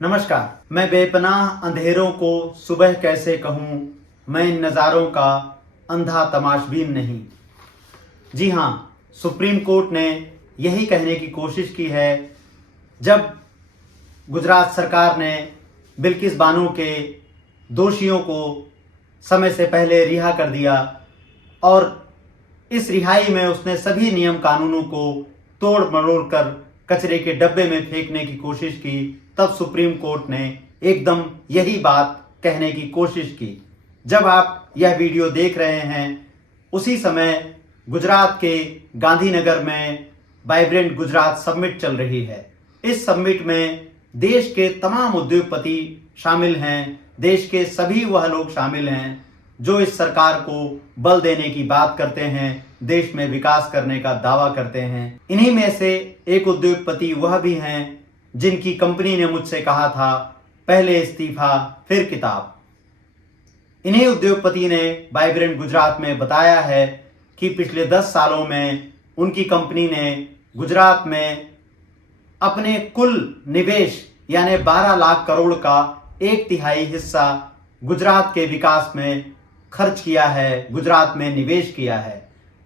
नमस्कार। मैं बेपनाह अंधेरों को सुबह कैसे कहूँ, मैं इन नज़ारों का अंधा तमाशबीन नहीं। जी हाँ, सुप्रीम कोर्ट ने यही कहने की कोशिश की है जब गुजरात सरकार ने बिल्किस बानो के दोषियों को समय से पहले रिहा कर दिया और इस रिहाई में उसने सभी नियम कानूनों को तोड़ मरोड़ कर कचरे के डब्बे में फेंकने की कोशिश की। तब सुप्रीम कोर्ट ने एकदम यही बात कहने की कोशिश की। जब आप यह वीडियो देख रहे हैं उसी समय गुजरात के गांधीनगर में वाइब्रेंट गुजरात समिट चल रही है। इस समिट में देश के तमाम उद्योगपति शामिल हैं, देश के सभी वह लोग शामिल हैं जो इस सरकार को बल देने की बात करते हैं, देश में विकास करने का दावा करते हैं। इन्हीं में से एक उद्योगपति वह भी हैं जिनकी कंपनी ने मुझसे कहा था पहले इस्तीफा फिर किताब। इन्हीं उद्योगपति ने वाइब्रेंट गुजरात में बताया है कि पिछले 10 सालों में उनकी कंपनी ने गुजरात में अपने कुल निवेश यानी 12 लाख करोड़ का 1/3 हिस्सा गुजरात के विकास में खर्च किया है, गुजरात में निवेश किया है।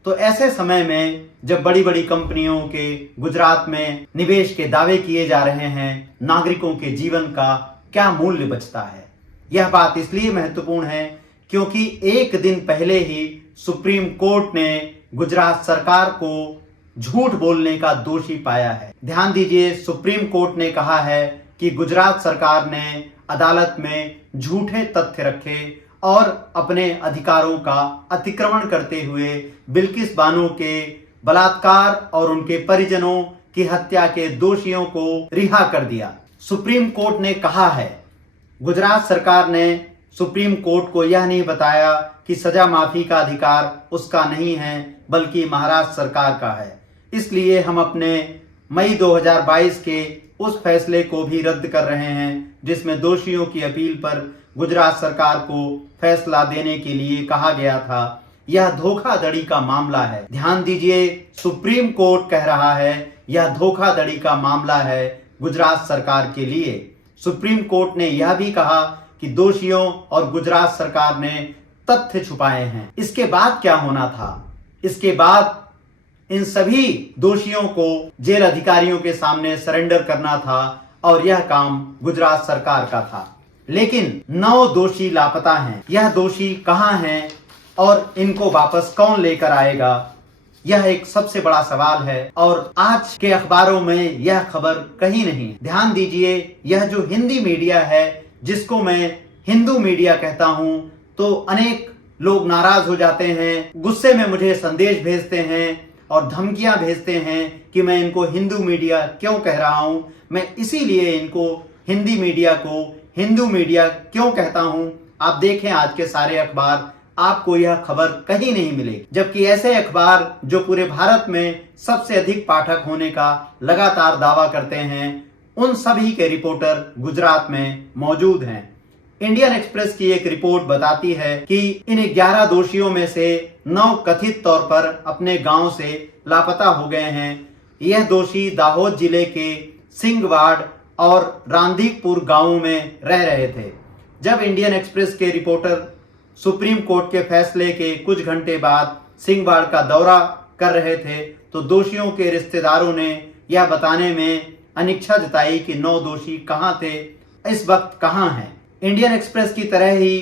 तो ऐसे समय में जब बड़ी बड़ी कंपनियों के गुजरात में निवेश के दावे किए जा रहे हैं, नागरिकों के जीवन का क्या मूल्य बचता है? यह बात इसलिए महत्वपूर्ण है क्योंकि एक दिन पहले ही सुप्रीम कोर्ट ने गुजरात सरकार को झूठ बोलने का दोषी पाया है। ध्यान दीजिए, सुप्रीम कोर्ट ने कहा है कि गुजरात सरकार ने अदालत में झूठे तथ्य रखे और अपने अधिकारों का अतिक्रमण करते हुए बिल्किस बानो के बलात्कार और उनके परिजनों की हत्या के दोषियों को रिहा कर दिया। सुप्रीम कोर्ट ने कहा है, गुजरात सरकार ने सुप्रीम कोर्ट को यह नहीं बताया कि सजा माफी का अधिकार उसका नहीं है बल्कि महाराष्ट्र सरकार का है। इसलिए हम अपने मई 2022 के उस फैसले को भी रद्द कर रहे हैं जिसमें दोषियों की अपील पर गुजरात सरकार को फैसला देने के लिए कहा गया था। यह धोखाधड़ी का मामला है। ध्यान दीजिए, सुप्रीम कोर्ट कह रहा है यह धोखाधड़ी का मामला है गुजरात सरकार के लिए। सुप्रीम कोर्ट ने यह भी कहा कि दोषियों और गुजरात सरकार ने तथ्य छुपाए हैं। इसके बाद क्या होना था? इसके बाद इन सभी दोषियों को जेल अधिकारियों के सामने सरेंडर करना था और यह काम गुजरात सरकार का था। लेकिन 9 दोषी लापता हैं। यह दोषी कहां हैं और इनको वापस कौन लेकर आएगा, यह एक सबसे बड़ा सवाल है और आज के अखबारों में यह खबर कहीं नहीं। ध्यान दीजिए, यह जो हिंदी मीडिया है जिसको मैं हिंदू मीडिया कहता हूं, तो अनेक लोग नाराज हो जाते हैं, गुस्से में मुझे संदेश भेजते हैं और धमकियां भेजते हैं कि मैं इनको हिंदू मीडिया क्यों कह रहा हूं। मैं इसीलिए इनको हिंदी मीडिया को हिंदू मीडिया क्यों कहता हूं। आप देखें आज के सारे अखबार, आपको यह खबर कहीं नहीं मिलेगी। जबकि ऐसे अखबार जो पूरे भारत में सबसे अधिक पाठक होने का लगातार दावा करते हैं, उन सभी के रिपोर्टर गुजरात में मौजूद हैं। इंडियन एक्सप्रेस की एक रिपोर्ट बताती है कि इन 11 दोषियों में से 9 कथित तौर पर अपने गांव से लापता हो गए हैं। यह दोषी दाहोद जिले के सिंगवाड़ और रांधीकपुर गांवों में रह रहे थे। जब इंडियन एक्सप्रेस के रिपोर्टर सुप्रीम कोर्ट के फैसले के कुछ घंटे बाद सिंगवाड़ का दौरा कर रहे थे तो दोषियों के रिश्तेदारों ने यह बताने में अनिच्छा जताई कि 9 दोषी कहां थे, इस वक्त कहां हैं। इंडियन एक्सप्रेस की तरह ही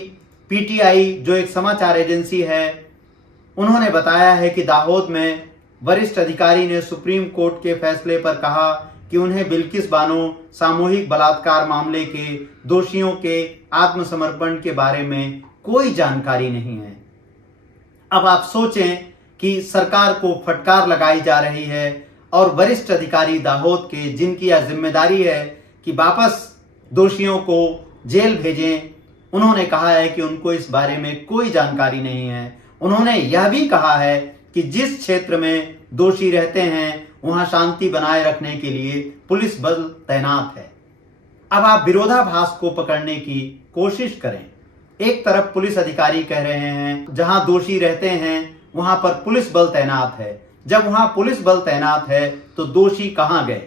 पीटीआई जो एक समाचार एजेंसी है, उन्होंने बताया है कि दाहोद में वरिष्ठ अधिकारी ने सुप्रीम कोर्ट के फैसले पर कहा कि उन्हें बिल्किस बानो सामूहिक बलात्कार मामले के दोषियों के आत्मसमर्पण के बारे में कोई जानकारी नहीं है। अब आप सोचें कि सरकार को फटकार लगाई जा रही है और वरिष्ठ अधिकारी दाहोद के, जिनकी यह जिम्मेदारी है कि वापस दोषियों को जेल भेजें, उन्होंने कहा है कि उनको इस बारे में कोई जानकारी नहीं है। उन्होंने यह भी कहा है कि जिस क्षेत्र में दोषी रहते हैं वहां शांति बनाए रखने के लिए पुलिस बल तैनात है। अब आप विरोधाभास को पकड़ने की कोशिश करें। एक तरफ पुलिस अधिकारी कह रहे हैं जहां दोषी रहते हैं वहां पर पुलिस बल तैनात है। जब वहां पुलिस बल तैनात है तो दोषी कहां गए?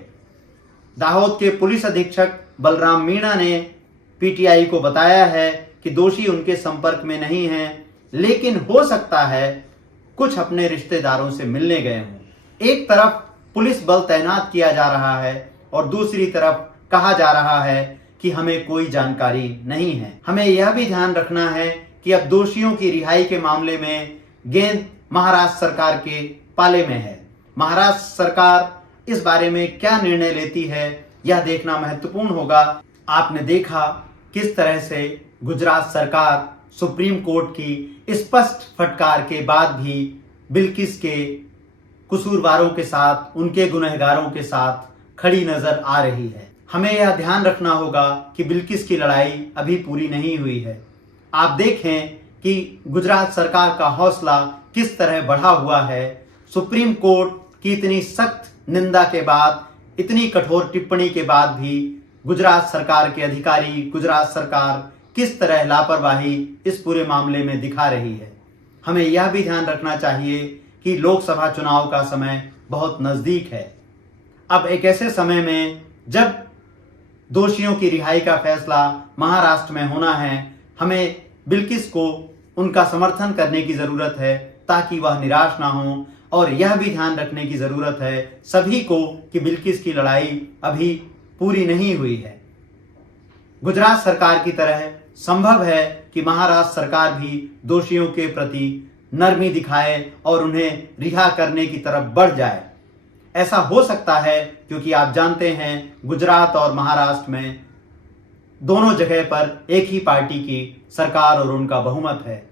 दाहोद के पुलिस अधीक्षक बलराम मीणा ने पीटीआई को बताया है कि दोषी उनके संपर्क में नहीं हैं, लेकिन हो सकता है कुछ अपने रिश्तेदारों से मिलने गए हों। एक तरफ पुलिस बल तैनात किया जा रहा है और दूसरी तरफ कहा जा रहा है कि हमें कोई जानकारी नहीं है। हमें यह भी ध्यान रखना है कि अब दोषियों की रिहाई के मामले में गेंद महाराष्ट्र सरकार के पाले में है। महाराष्ट्र सरकार इस बारे में क्या निर्णय लेती है, यह देखना महत्वपूर्ण होगा। आपने देखा किस तरह से गुजरात सरकार सुप्रीम कोर्ट की स्पष्ट फटकार के बाद भी बिल्किस के कसूरवारों के साथ, उनके गुनहगारों के साथ खड़ी नजर आ रही है। हमें यह ध्यान रखना होगा कि बिल्किस की लड़ाई अभी पूरी नहीं हुई है। आप देखें कि गुजरात सरकार का हौसला किस तरह बढ़ा हुआ है। सुप्रीम कोर्ट की इतनी सख्त निंदा के बाद, इतनी कठोर टिप्पणी के बाद भी गुजरात सरकार के अधिकारी, गुजरात सरकार किस तरह लापरवाही इस पूरे मामले में दिखा रही है। हमें यह भी ध्यान रखना चाहिए कि लोकसभा चुनाव का समय बहुत नजदीक है। अब एक ऐसे समय में जब दोषियों की रिहाई का फैसला महाराष्ट्र में होना है, हमें बिल्किस को उनका समर्थन करने की जरूरत है ताकि वह निराश ना हो। और यह भी ध्यान रखने की जरूरत है सभी को कि बिल्किस की लड़ाई अभी पूरी नहीं हुई है। गुजरात सरकार की तरह संभव है कि महाराष्ट्र सरकार भी दोषियों के प्रति नरमी दिखाए और उन्हें रिहा करने की तरफ बढ़ जाए। ऐसा हो सकता है क्योंकि आप जानते हैं गुजरात और महाराष्ट्र में दोनों जगह पर एक ही पार्टी की सरकार और उनका बहुमत है।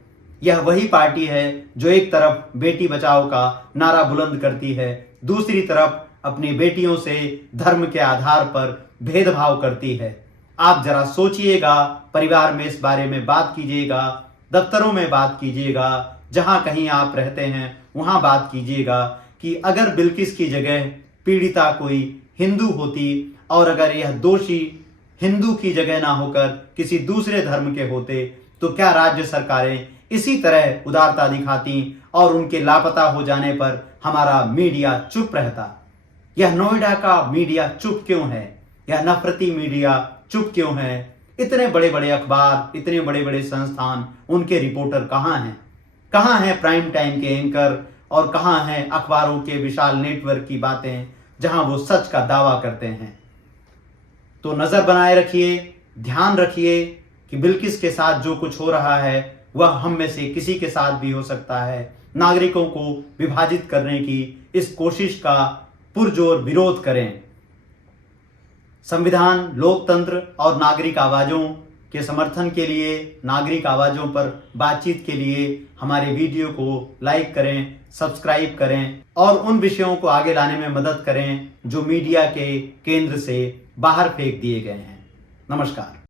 यह वही पार्टी है जो एक तरफ बेटी बचाओ का नारा बुलंद करती है, दूसरी तरफ अपनी बेटियों से धर्म के आधार पर भेदभाव करती है। आप जरा सोचिएगा, परिवार में इस बारे में बात कीजिएगा, दफ्तरों में बात कीजिएगा, जहां कहीं आप रहते हैं वहां बात कीजिएगा कि अगर बिल्किस की जगह पीड़िता कोई हिंदू होती और अगर यह दोषी हिंदू की जगह ना होकर किसी दूसरे धर्म के होते तो क्या राज्य सरकारें इसी तरह उदारता दिखाती और उनके लापता हो जाने पर हमारा मीडिया चुप रहता? यह नोएडा का मीडिया चुप क्यों है? यह नफरती मीडिया चुप क्यों है? इतने बड़े बड़े अखबार, इतने बड़े बड़े संस्थान, उनके रिपोर्टर कहाँ हैं? कहाँ हैं प्राइम टाइम के एंकर और कहाँ हैं अखबारों के विशाल नेटवर्क की बातें जहां वो सच का दावा करते हैं? तो नजर बनाए रखिए, ध्यान रखिए कि बिल्किस के साथ जो कुछ हो रहा है वह हम में से किसी के साथ भी हो सकता है। नागरिकों को विभाजित करने की इस कोशिश का पुरजोर विरोध करें। संविधान, लोकतंत्र और नागरिक आवाजों के समर्थन के लिए, नागरिक आवाजों पर बातचीत के लिए हमारे वीडियो को लाइक करें, सब्सक्राइब करें और उन विषयों को आगे लाने में मदद करें जो मीडिया के केंद्र से बाहर फेंक दिए गए हैं। नमस्कार।